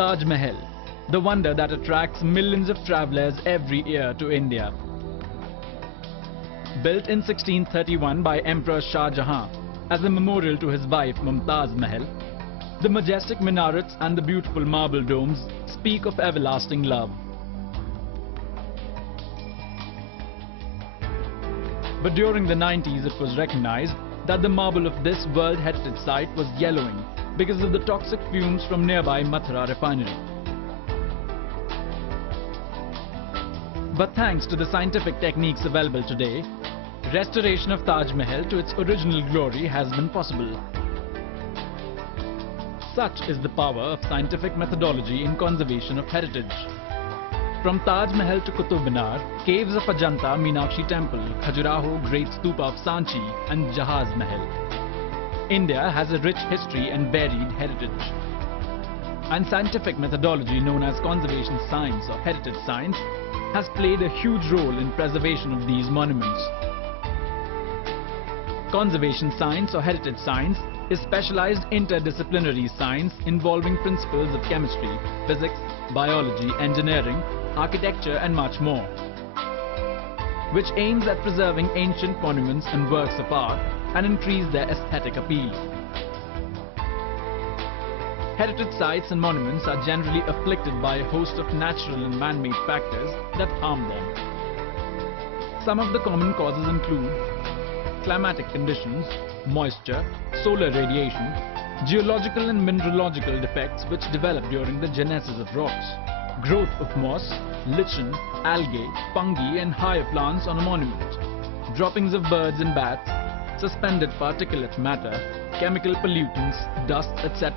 Taj Mahal, the wonder that attracts millions of travelers every year to India. Built in 1631 by Emperor Shah Jahan as a memorial to his wife Mumtaz Mahal, the majestic minarets and the beautiful marble domes speak of everlasting love. But during the 90s it was recognized that the marble of this World Heritage Site was yellowing because of the toxic fumes from nearby Mathura refinery. But thanks to the scientific techniques available today, restoration of Taj Mahal to its original glory has been possible. Such is the power of scientific methodology in conservation of heritage. From Taj Mahal to Qutub Minar, caves of Ajanta Meenakshi Temple, Khajuraho Great Stupa of Sanchi and Jahaz Mahal, India has a rich history and varied heritage. And scientific methodology known as conservation science or heritage science has played a huge role in preservation of these monuments. Conservation science or heritage science is specialized interdisciplinary science involving principles of chemistry, physics, biology, engineering, architecture and much more, which aims at preserving ancient monuments and works of art and increase their aesthetic appeal. Heritage sites and monuments are generally afflicted by a host of natural and man-made factors that harm them. Some of the common causes include climatic conditions, moisture, solar radiation, geological and mineralogical defects which develop during the genesis of rocks, growth of moss, lichen, algae, fungi and higher plants on a monument, droppings of birds and bats, suspended particulate matter, chemical pollutants, dust, etc.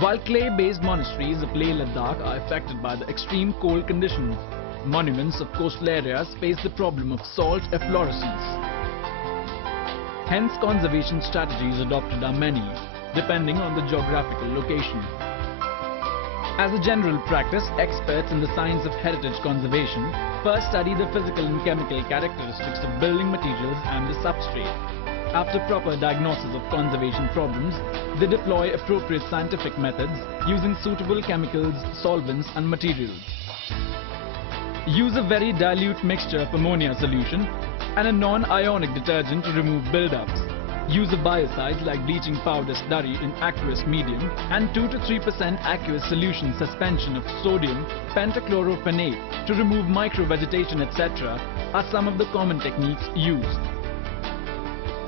While clay-based monasteries of Leh Ladakh are affected by the extreme cold conditions, monuments of coastal areas face the problem of salt efflorescence. Hence, conservation strategies adopted are many, depending on the geographical location. As a general practice, experts in the science of heritage conservation first study the physical and chemical characteristics of building materials and the substrate. After proper diagnosis of conservation problems, they deploy appropriate scientific methods using suitable chemicals, solvents and materials. Use a very dilute mixture of ammonia solution and a non-ionic detergent to remove buildups. Use of biocides like bleaching powder slurry in aqueous medium and 2 to 3% aqueous solution suspension of sodium pentachlorophenate to remove microvegetation etc. are some of the common techniques used.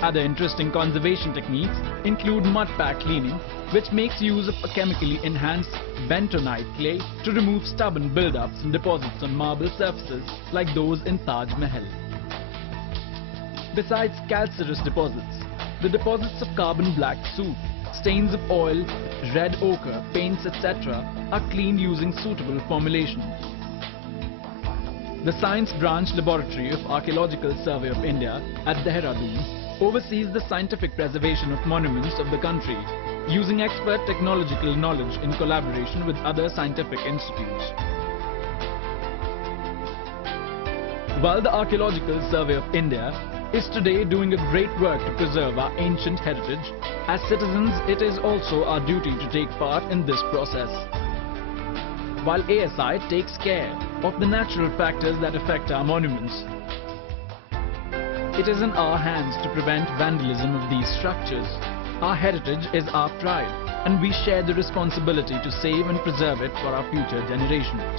Other interesting conservation techniques include mud pack cleaning, which makes use of a chemically enhanced bentonite clay to remove stubborn buildups and deposits on marble surfaces like those in Taj Mahal. Besides calcareous deposits, the deposits of carbon black soot, stains of oil, red ochre, paints etc. are cleaned using suitable formulations. The Science Branch Laboratory of Archaeological Survey of India at Dehradun oversees the scientific preservation of monuments of the country, using expert technological knowledge in collaboration with other scientific institutes. While the Archaeological Survey of India is today doing a great work to preserve our ancient heritage, as citizens it is also our duty to take part in this process. While ASI takes care of the natural factors that affect our monuments, it is in our hands to prevent vandalism of these structures. Our heritage is our pride, and we share the responsibility to save and preserve it for our future generations.